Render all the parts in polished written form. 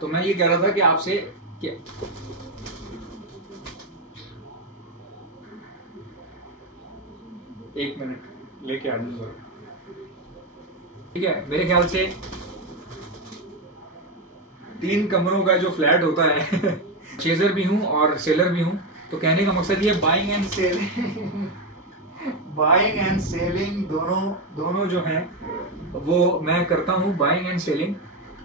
तो मैं ये कह रहा था कि आपसे कि एक मिनट लेके आ जाऊंगा, ठीक है। मेरे ख्याल से 3 कमरों का जो फ्लैट होता है चेजर भी हूँ और सेलर भी हूँ। तो कहने का मकसद ये buying and selling buying and selling दोनों दोनों जो है वो मैं करता हूँ, बाइंग एंड सेलिंग।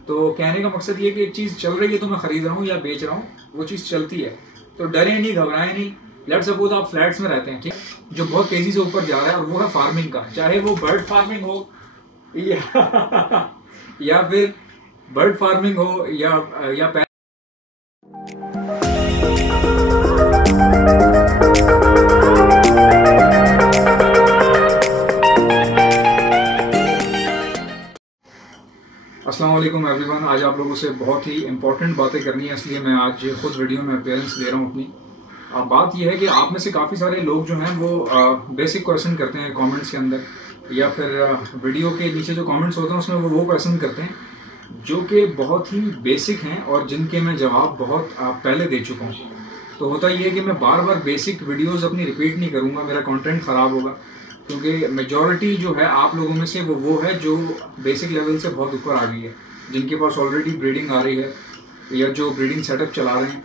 तो कहने का मकसद ये कि एक चीज चल रही है तो मैं खरीद रहा हूँ या बेच रहा हूँ, वो चीज चलती है। तो डरे नहीं, घबराए नहीं। लेट्स सपोज आप फ्लैट्स में रहते हैं, ठीक, जो बहुत तेजी से ऊपर जा रहा है, और वो है फार्मिंग का, चाहे वो बर्ड फार्मिंग हो या फिर बर्ड फार्मिंग हो या अस्सलाम वालेकुम एवरीवन। आज आप लोगों से बहुत ही इंपॉर्टेंट बातें करनी है, इसलिए मैं आज खुद वीडियो में अपीयरेंस दे रहा हूँ अपनी। बात यह है कि आप में से काफ़ी सारे लोग जो हैं वो बेसिक क्वेश्चन करते हैं कमेंट्स के अंदर, या फिर वीडियो के नीचे जो कमेंट्स होते हैं उसमें वो क्वेश्चन करते हैं जो कि बहुत ही बेसिक हैं और जिनके मैं जवाब बहुत पहले दे चुका हूँ। तो होता यह है कि मैं बार बार बेसिक वीडियोज़ अपनी रिपीट नहीं करूँगा, मेरा कॉन्टेंट ख़राब होगा, क्योंकि मेजॉरिटी जो है आप लोगों में से वो है जो बेसिक लेवल से बहुत ऊपर आ गई है, जिनके पास ऑलरेडी ब्रीडिंग आ रही है या जो ब्रीडिंग सेटअप चला रहे हैं।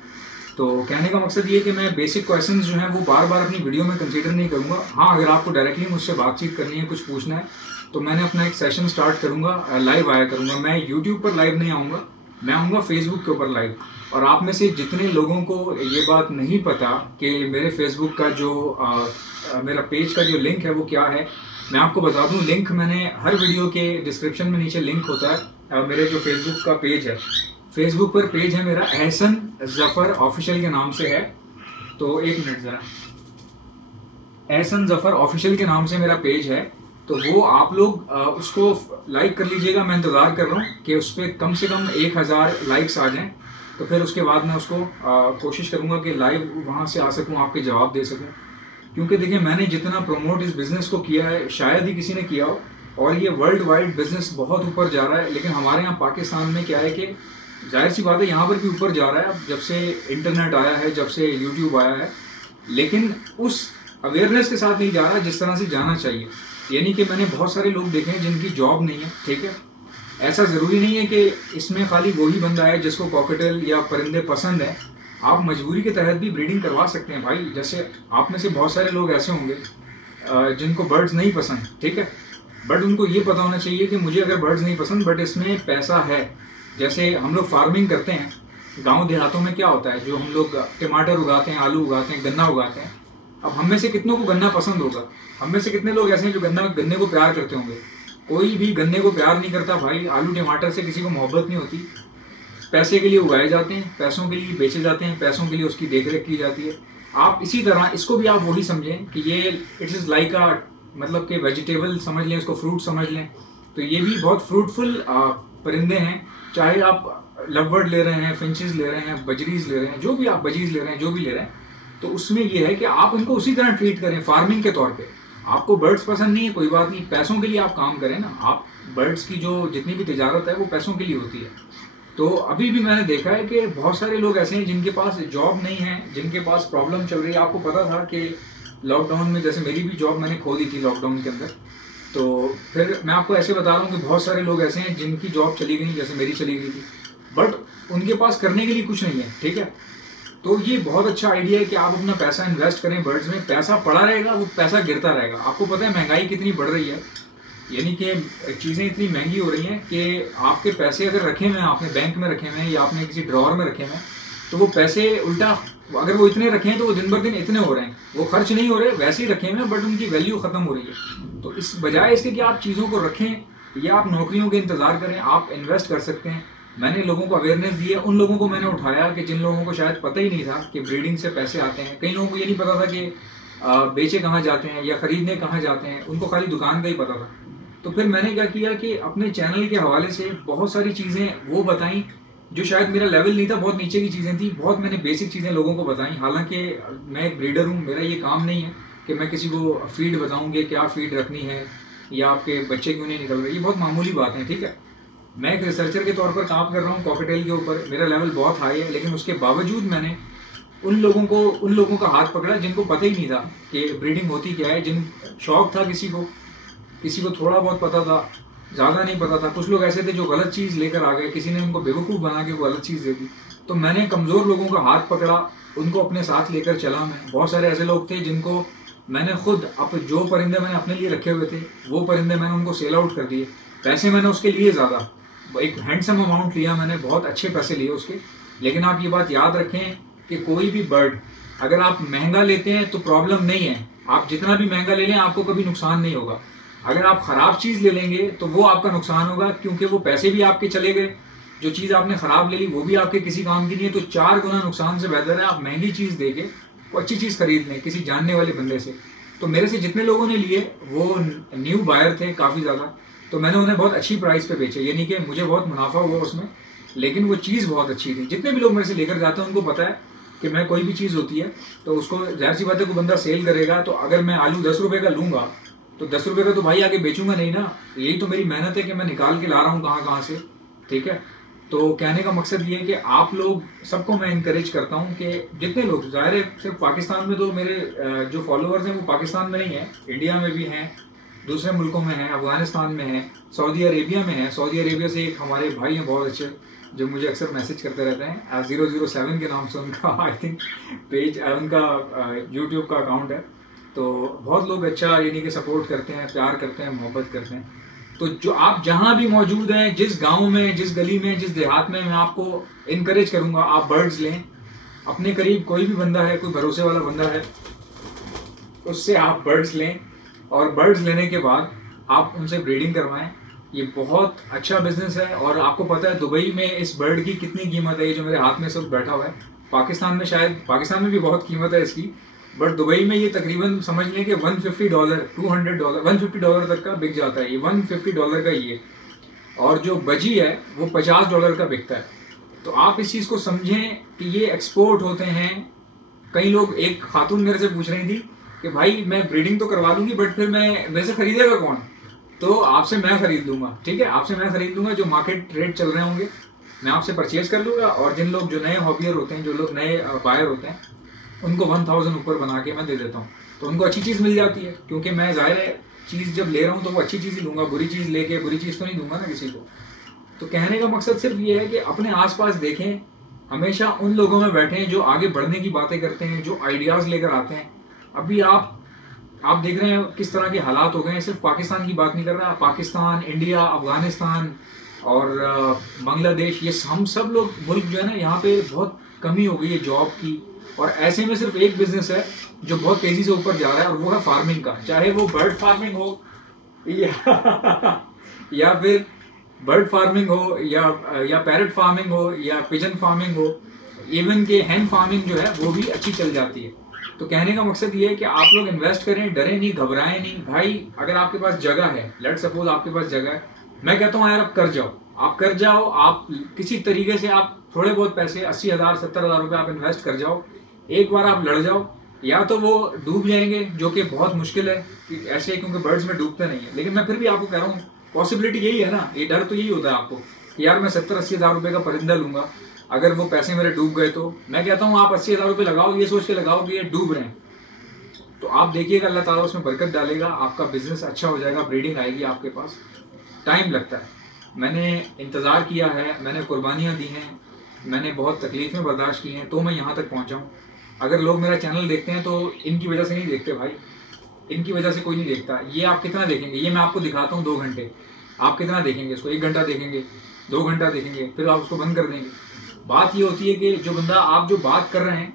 तो कहने का मकसद ये कि मैं बेसिक क्वेश्चंस जो हैं वो बार बार अपनी वीडियो में कंसीडर नहीं करूँगा। हाँ, अगर आपको डायरेक्टली मुझसे बातचीत करनी है, कुछ पूछना है, तो मैंने अपना एक सेशन स्टार्ट करूँगा, लाइव आया करूँगा। मैं यूट्यूब पर लाइव नहीं आऊँगा, मैं आऊँगा फेसबुक के ऊपर लाइव। और आप में से जितने लोगों को ये बात नहीं पता कि मेरे फेसबुक का जो मेरा पेज का जो लिंक है वो क्या है, मैं आपको बता दूं। लिंक मैंने हर वीडियो के डिस्क्रिप्शन में नीचे लिंक होता है। मेरे जो फेसबुक का पेज है, फेसबुक पर पेज है मेरा एहसन जफर ऑफिशियल के नाम से है। तो एक मिनट जरा, एहसन जफर ऑफिशियल के नाम से मेरा पेज है, तो वो आप लोग उसको लाइक कर लीजिएगा। मैं इंतज़ार कर रहा हूँ कि उस पर कम से कम 1000 लाइक्स आ जाएं, तो फिर उसके बाद मैं उसको कोशिश करूँगा कि लाइव वहाँ से आ सकूँ, आपके जवाब दे सकूँ। क्योंकि देखिए, मैंने जितना प्रमोट इस बिज़नेस को किया है शायद ही किसी ने किया हो, और ये वर्ल्ड वाइड बिज़नेस बहुत ऊपर जा रहा है। लेकिन हमारे यहाँ पाकिस्तान में क्या है कि जाहिर सी बात है यहाँ पर भी ऊपर जा रहा है अब, जब से इंटरनेट आया है, जब से यूट्यूब आया है, लेकिन उस अवेयरनेस के साथ नहीं जा रहा जिस तरह से जाना चाहिए। यानी कि मैंने बहुत सारे लोग देखे हैं जिनकी जॉब नहीं है, ठीक है। ऐसा ज़रूरी नहीं है कि इसमें खाली वही बंदा है जिसको कॉकटेल या परिंदे पसंद है। आप मजबूरी के तहत भी ब्रीडिंग करवा सकते हैं भाई। जैसे आप में से बहुत सारे लोग ऐसे होंगे जिनको बर्ड्स नहीं पसंद, ठीक है, बट उनको ये पता होना चाहिए कि मुझे अगर बर्ड्स नहीं पसंद बट इसमें पैसा है। जैसे हम लोग फार्मिंग करते हैं, गांव देहातों में क्या होता है, जो हम लोग टमाटर उगाते हैं, आलू उगाते हैं, गन्ना उगाते हैं। अब हम में से कितनों को गन्ना पसंद होगा? हम में से कितने लोग ऐसे हैं जो गन्ने को प्यार करते होंगे? कोई भी गन्ने को प्यार नहीं करता भाई। आलू टमाटर से किसी को मोहब्बत नहीं होती। पैसे के लिए उगाए जाते हैं, पैसों के लिए बेचे जाते हैं, पैसों के लिए उसकी देखरेख की जाती है। आप इसी तरह इसको भी आप वही समझें कि ये इट इज़ लाइक अ, मतलब कि वेजिटेबल समझ लें, इसको फ्रूट समझ लें। तो ये भी बहुत फ्रूटफुल परिंदे हैं। चाहे आप लवबर्ड ले रहे हैं, फिंचेस ले रहे हैं, बजरीज ले रहे हैं, जो भी आप बजीज ले रहे हैं, जो भी ले रहे हैं, तो उसमें यह है कि आप उनको उसी तरह ट्रीट करें फार्मिंग के तौर पे। आपको बर्ड्स पसंद नहीं है, कोई बात नहीं, पैसों के लिए आप काम करें ना। आप बर्ड्स की जो जितनी भी तिजारत है वो पैसों के लिए होती है। तो अभी भी मैंने देखा है कि बहुत सारे लोग ऐसे हैं जिनके पास जॉब नहीं है, जिनके पास प्रॉब्लम चल रही है। आपको पता था कि लॉकडाउन में, जैसे मेरी भी जॉब मैंने खो दी थी लॉकडाउन के अंदर, तो फिर मैं आपको ऐसे बता रहा हूँ कि बहुत सारे लोग ऐसे हैं जिनकी जॉब चली गई, जैसे मेरी चली गई थी, बट उनके पास करने के लिए कुछ नहीं है, ठीक है। तो ये बहुत अच्छा आइडिया है कि आप अपना पैसा इन्वेस्ट करें बर्ड्स में। पैसा पड़ा रहेगा, वो पैसा गिरता रहेगा। आपको पता है महंगाई कितनी बढ़ रही है, यानी कि चीज़ें इतनी महंगी हो रही हैं कि आपके पैसे अगर रखे हुए हैं, आपने बैंक में रखे हुए हैं या आपने किसी ड्रॉर में रखे हुए हैं, तो वो पैसे उल्टा, अगर वो इतने रखे हैं तो वो दिन बर दिन इतने हो रहे हैं, वो खर्च नहीं हो रहे, वैसे ही रखे हुए हैं, बट उनकी वैल्यू खत्म हो रही है। तो इस बजाय इसके कि आप चीज़ों को रखें या आप नौकरियों के इंतजार करें, आप इन्वेस्ट कर सकते हैं। मैंने लोगों को अवेयरनेस दी है, उन लोगों को मैंने उठाया कि जिन लोगों को शायद पता ही नहीं था कि ब्रीडिंग से पैसे आते हैं। कई लोगों को ये नहीं पता था कि बेचे कहाँ जाते हैं या खरीदने कहाँ जाते हैं, उनको खाली दुकान का ही पता था। तो फिर मैंने क्या किया कि अपने चैनल के हवाले से बहुत सारी चीज़ें वो बताई जो शायद मेरा लेवल नहीं था, बहुत नीचे की चीज़ें थी, बहुत मैंने बेसिक चीज़ें लोगों को बताई। हालांकि मैं एक ब्रीडर हूँ, मेरा ये काम नहीं है कि मैं किसी को फीड बताऊँ कि क्या फीड रखनी है या आपके बच्चे क्यों नहीं निकल रहे। ये बहुत मामूली बात है, ठीक है। मैं एक रिसर्चर के तौर पर काम कर रहा हूँ कॉकटेल के ऊपर, मेरा लेवल बहुत हाई है, लेकिन उसके बावजूद मैंने उन लोगों का हाथ पकड़ा जिनको पता ही नहीं था कि ब्रीडिंग होती क्या है, जिन शौक था किसी को थोड़ा बहुत पता था, ज़्यादा नहीं पता था। कुछ लोग ऐसे थे जो गलत चीज़ लेकर आ गए, किसी ने उनको बेवकूफ़ बना के वो गलत चीज़ दे दी। तो मैंने कमज़ोर लोगों का हाथ पकड़ा, उनको अपने साथ लेकर चला मैं। बहुत सारे ऐसे लोग थे जिनको मैंने खुद जो परिंदे मैंने अपने लिए रखे हुए थे वो परिंदे मैंने उनको सेल आउट कर दिए। पैसे मैंने उसके लिए ज़्यादा, एक हैंडसम अमाउंट लिया मैंने, बहुत अच्छे पैसे लिए उसके। लेकिन आप ये बात याद रखें कि कोई भी बर्ड अगर आप महंगा लेते हैं तो प्रॉब्लम नहीं है, आप जितना भी महंगा ले लें आपको कभी नुकसान नहीं होगा। अगर आप खराब चीज़ ले लेंगे तो वो आपका नुकसान होगा, क्योंकि वो पैसे भी आपके चले गए, जो चीज़ आपने खराब ले ली वो भी आपके किसी काम की नहीं है। तो 4 गुना नुकसान से बेहतर है आप महंगी चीज़ दे के वो अच्छी चीज़ खरीद लें किसी जानने वाले बंदे से। तो मेरे से जितने लोगों ने लिए वो न्यू बायर थे काफ़ी ज़्यादा, तो मैंने उन्हें बहुत अच्छी प्राइस पे बेचे। ये नहीं कि मुझे बहुत मुनाफा हुआ उसमें, लेकिन वो चीज़ बहुत अच्छी थी। जितने भी लोग मेरे से लेकर जाते हैं उनको पता है कि मैं कोई भी चीज़ होती है तो उसको जाहिर सी बात है कोई बंदा सेल करेगा, तो अगर मैं आलू 10 रुपये का लूँगा तो 10 रुपये का तो भाई आगे बेचूंगा नहीं ना। यही तो मेरी मेहनत है कि मैं निकाल के ला रहा हूँ कहाँ से, ठीक है। तो कहने का मकसद ये है कि आप लोग सबको मैं इनकरेज करता हूँ कि जितने लोग, ज़ाहिर है सिर्फ पाकिस्तान में तो मेरे जो फॉलोअर्स हैं वो पाकिस्तान में नहीं है, इंडिया में भी हैं, दूसरे मुल्कों में हैं, अफगानिस्तान में हैं, सऊदी अरेबिया में हैं। सऊदी अरेबिया से एक हमारे भाई हैं बहुत अच्छे जो मुझे अक्सर मैसेज करते रहते हैं, 007 के नाम से उनका आई थिंक पेज, उनका यूट्यूब का अकाउंट है। तो बहुत लोग अच्छा यानी कि सपोर्ट करते हैं, प्यार करते हैं, मोहब्बत करते हैं। तो जो आप जहाँ भी मौजूद हैं, जिस गांव में, जिस गली में, जिस देहात में, मैं आपको इनकरेज करूँगा आप बर्ड्स लें। अपने करीब कोई भी बंदा है, कोई भरोसे वाला बंदा है, उससे आप बर्ड्स लें और बर्ड्स लेने के बाद आप उनसे ब्रीडिंग करवाएं। ये बहुत अच्छा बिजनेस है। और आपको पता है दुबई में इस बर्ड की कितनी कीमत है, ये जो मेरे हाथ में सब बैठा हुआ है। पाकिस्तान में शायद, पाकिस्तान में भी बहुत कीमत है इसकी, बट दुबई में ये तकरीबन समझ लें कि $150, $200, $150 तक का बिक जाता है। ये $150 का ये, और जो बजी है वो $50 का बिकता है। तो आप इस चीज़ को समझें कि ये एक्सपोर्ट होते हैं। कई लोग, एक खातून मेरे से पूछ रही थी कि भाई मैं ब्रीडिंग तो करवा लूंगी बट फिर मैं, मेरे से खरीदेगा कौन? तो आपसे मैं खरीद लूंगा, ठीक है, आपसे मैं खरीद लूंगा। जो मार्केट रेट चल रहे होंगे मैं आपसे परचेज कर लूंगा। और जिन लोग, जो नए हॉबियर होते हैं, जो लोग नए बायर होते हैं, उनको 1000 ऊपर बना के मैं दे देता हूँ, तो उनको अच्छी चीज़ मिल जाती है। क्योंकि मैं ज़ाहिर है चीज़ जब ले रहा हूँ तो वो अच्छी चीज़ ही लूँगा, बुरी चीज़ लेके बुरी चीज़ तो नहीं दूंगा ना किसी को। तो कहने का मकसद सिर्फ ये है कि अपने आसपास देखें, हमेशा उन लोगों में बैठें जो आगे बढ़ने की बातें करते हैं, जो आइडियाज़ लेकर आते हैं। अभी आप देख रहे हैं किस तरह के हालात हो गए हैं। सिर्फ पाकिस्तान की बात नहीं कर रहा, पाकिस्तान, इंडिया, अफगानिस्तान और बांग्लादेश, ये हम सब लोग मुल्क जो है ना, यहाँ पे बहुत कमी हो गई है जॉब की। और ऐसे में सिर्फ एक बिजनेस है जो बहुत तेजी से ऊपर जा रहा है, और वो है फार्मिंग का। चाहे वो बर्ड फार्मिंग हो या फिर बर्ड फार्मिंग हो, या पैरट फार्मिंग हो, या पिजन फार्मिंग हो, इवन के हैन फार्मिंग जो है वो भी अच्छी चल जाती है। तो कहने का मकसद ये है कि आप लोग इन्वेस्ट करें, डरे नहीं, घबराएं नहीं। भाई अगर आपके पास जगह है, लेट्स सपोज आपके पास जगह है, मैं कहता हूँ यार आप कर जाओ, आप किसी तरीके से आप थोड़े बहुत पैसे 80,000 70,000 रुपये आप इन्वेस्ट कर जाओ। एक बार आप लड़ जाओ, या तो वो डूब जाएंगे, जो कि बहुत मुश्किल है कि ऐसे, क्योंकि बर्ड्स में डूबते नहीं है। लेकिन मैं फिर भी आपको कह रहा हूँ पॉसिबिलिटी यही है ना, ये डर तो यही होता है आपको कि यार मैं 70-80,000 रुपये का परिंदा लूंगा, अगर वो पैसे मेरे डूब गए तो। मैं कहता हूँ आप 80,000 रुपये लगाओ, ये सोच के लगाओ कि ये डूब रहे हैं, तो आप देखिएगा अल्लाह ताला उसमें बरकत डालेगा, आपका बिजनेस अच्छा हो जाएगा, ब्रीडिंग आएगी आपके पास। टाइम लगता है, मैंने इंतज़ार किया है, मैंने कुर्बानियाँ दी हैं, मैंने बहुत तकलीफ़ें बर्दाश्त की हैं, तो मैं यहाँ तक पहुँचा हूँ। अगर लोग मेरा चैनल देखते हैं तो इनकी वजह से नहीं देखते भाई, इनकी वजह से कोई नहीं देखता। ये आप कितना देखेंगे, ये मैं आपको दिखाता हूँ 2 घंटे, आप कितना देखेंगे इसको? 1 घंटा देखेंगे, 2 घंटा देखेंगे, फिर आप उसको बंद कर देंगे। बात ये होती है कि जो बंदा, आप जो बात कर रहे हैं,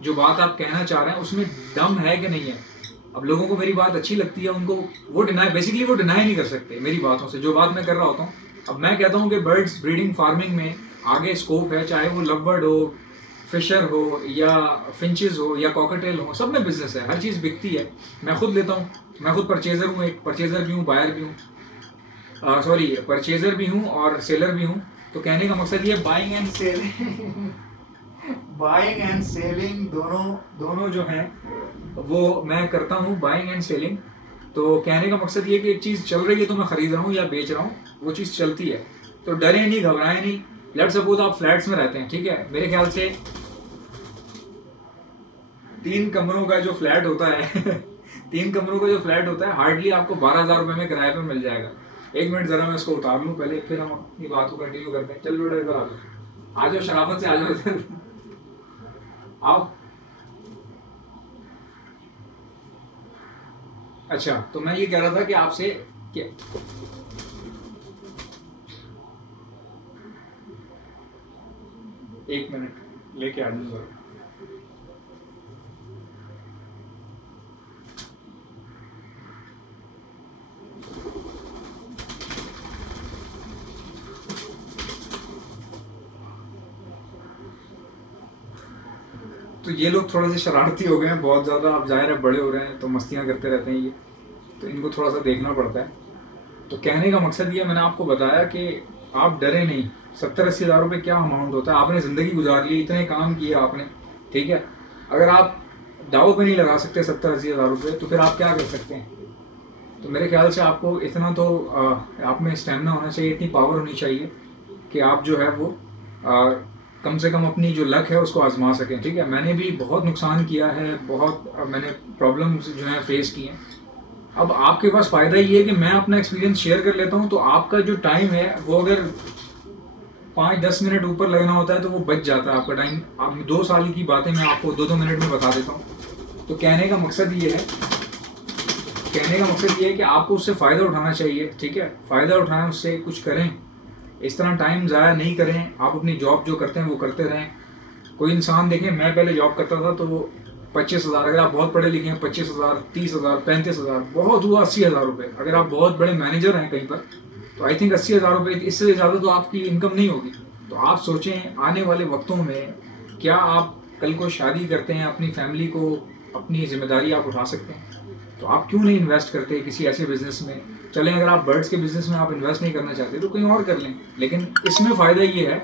जो बात आप कहना चाह रहे हैं, उसमें दम है कि नहीं है। अब लोगों को मेरी बात अच्छी लगती है, उनको वो डिनाई नहीं कर सकते मेरी बातों से, जो बात मैं कर रहा होता हूँ। अब मैं कहता हूँ कि बर्ड्स ब्रीडिंग फार्मिंग में आगे स्कोप है, चाहे वो लव बर्ड हो, फिशर हो, या फिंचेस हो, या कॉकटेल हो, सब में बिजनेस है, हर चीज़ बिकती है। मैं खुद लेता हूँ, मैं खुद परचेजर हूँ, एक परचेजर भी हूँ, बायर भी हूँ, परचेजर भी हूँ और सेलर भी हूँ। तो कहने का मकसद ये बाइंग एंड सेलिंग दोनों जो हैं वो मैं करता हूँ, बाइंग एंड सेलिंग। तो कहने का मकसद ये कि एक चीज़ चल रही है तो मैं खरीद रहा हूँ या बेच रहा हूँ, वो चीज़ चलती है। तो डरे नहीं, घबराए नहीं। लेट सपोज आप फ्लैट्स में रहते हैं, ठीक है, मेरे ख्याल से 3 कमरों का जो फ्लैट होता है 3 कमरों का जो फ्लैट होता है हार्डली आपको 12,000 रुपए में किराए पे मिल जाएगा। एक मिनट जरा मैं इसको उतार लूं पहले, फिर हम अपनी बात को कंटिन्यू करते हैं। चल बेटा इधर आ जाओ, शराफत से आ जाओ इधर आओ। अच्छा, तो मैं ये कह रहा था कि आपसे कि एक मिनट लेके आ जाऊँ। तो ये लोग थोड़ा सा शरारती हो गए हैं बहुत ज़्यादा, आप जाहिर है बड़े हो रहे हैं तो मस्तियाँ करते रहते हैं ये, तो इनको थोड़ा सा देखना पड़ता है। तो कहने का मकसद ये मैंने आपको बताया कि आप डरे नहीं। 70-80 हज़ार रुपये क्या अमाउंट होता है, आपने ज़िंदगी गुजार ली, इतने काम किए आपने, ठीक है। अगर आप दाव पे नहीं लगा सकते 70-80 हज़ार रुपये तो फिर आप क्या कर सकते हैं। तो मेरे ख्याल से आपको इतना तो आप में स्टेमिना होना चाहिए, इतनी पावर होनी चाहिए कि आप जो है वो कम से कम अपनी जो लक है उसको आजमा सकें, ठीक है। मैंने भी बहुत नुकसान किया है, बहुत मैंने प्रॉब्लम्स जो है फेस की हैं। अब आपके पास फ़ायदा ये है कि मैं अपना एक्सपीरियंस शेयर कर लेता हूँ, तो आपका जो टाइम है वो अगर 5-10 मिनट ऊपर लगना होता है तो वो बच जाता है आपका टाइम। अब 2 साल की बातें मैं आपको 2-2 मिनट में बता देता हूँ। तो कहने का मकसद ये है कि आपको उससे फ़ायदा उठाना चाहिए, ठीक है। फ़ायदा उठाएं, उससे कुछ करें, इस तरह टाइम ज़ाया नहीं करें। आप अपनी जॉब जो करते हैं वो करते रहें। कोई इंसान देखें, मैं पहले जॉब करता था तो 25,000, अगर आप बहुत पढ़े लिखे हैं 25,000, 30,000, 35,000, बहुत हुआ 80,000 रुपये। अगर आप बहुत बड़े मैनेजर हैं कहीं पर तो आई थिंक 80,000 रुपये, इससे ज़्यादा तो आपकी इनकम नहीं होगी। तो आप सोचें आने वाले वक्तों में क्या आप कल को शादी करते हैं, अपनी फैमिली को, अपनी जिम्मेदारी आप उठा सकते हैं, तो आप क्यों नहीं इन्वेस्ट करते किसी ऐसे बिजनेस में। चलें, अगर आप बर्ड्स के बिजनेस में आप इन्वेस्ट नहीं करना चाहते तो कहीं और कर लें, लेकिन इसमें फ़ायदा ये है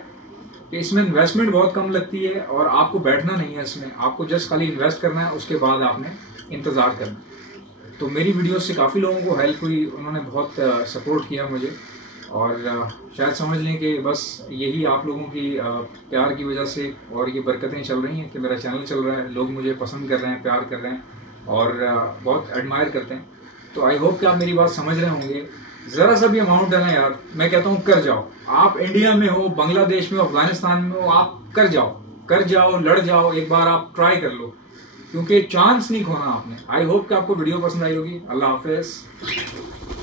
कि इसमें इन्वेस्टमेंट बहुत कम लगती है और आपको बैठना नहीं है इसमें, आपको जस्ट खाली इन्वेस्ट करना है, उसके बाद आपने इंतज़ार करना। तो मेरी वीडियो से काफ़ी लोगों को हेल्प हुई, उन्होंने बहुत सपोर्ट किया मुझे, और शायद समझ लें कि बस यही आप लोगों की प्यार की वजह से और ये बरकतें चल रही हैं कि मेरा चैनल चल रहा है, लोग मुझे पसंद कर रहे हैं, प्यार कर रहे हैं और बहुत एडमायर करते हैं। तो आई होप कि आप मेरी बात समझ रहे होंगे। ज़रा सा भी अमाउंट है ना यार, मैं कहता हूँ कर जाओ। आप इंडिया में हो, बांग्लादेश में हो, अफगानिस्तान में हो, आप कर जाओ, लड़ जाओ, एक बार आप ट्राई कर लो, क्योंकि चांस नहीं खोना आपने। आई होप कि आपको वीडियो पसंद आई होगी। अल्लाह हाफिज़।